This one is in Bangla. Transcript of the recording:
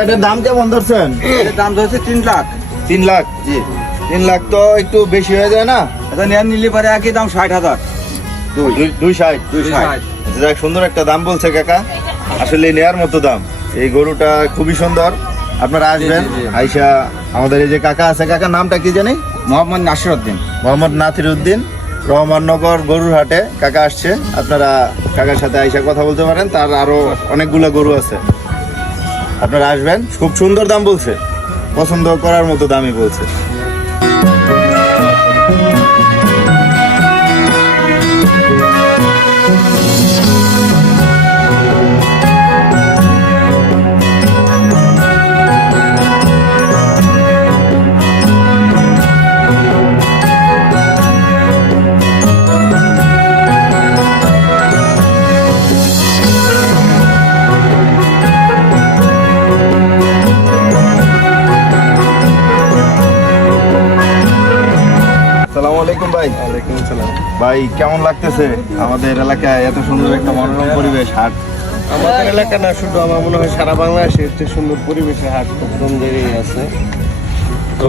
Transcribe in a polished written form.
এটার দাম কেমন ধরছেন? এর দাম ধরছে 3 লাখ। 3 লাখ? জি। 3 লাখ তো একটু বেশি হয়ে যায় না? এটা নিয়ে নিলে পারে একই দাম 60,000। 260। যাক, সুন্দর একটা দাম বলছে কাকা, আসলে নেয়ার মতো দাম। এই গরুটা খুবই সুন্দর, আপনারা আসবেন। জি, জি। আইসা আমাদের এই যে কাকা আছে, কাকার নামটা কি জানি? মোহাম্মদ নাসিরউদ্দিন। মোহাম্মদ নাসিরউদ্দিন, রহমাননগর গরুর হাটে কাকা আসছে। আপনারা কাকার সাথে আইসা কথা বলতে পারেন, তার আরো অনেকগুলা গরু আছে, আপনারা আসবেন। খুব সুন্দর দাম বলছে, পছন্দ করার মতো দামই বলছে। আসসালামু আলাইকুম ভাই। ওয়ালাইকুম আসসালাম। ভাই, কেমন লাগতেছে আমাদের এলাকায় এত সুন্দর একটা মনোরম পরিবেশ, হাট? আমাদের এলাকা না, শুধু আমার মনে হয় সারা বাংলাদেশে এর সুন্দর পরিবেশে হাট খুব কম জায়গায় আছে। তো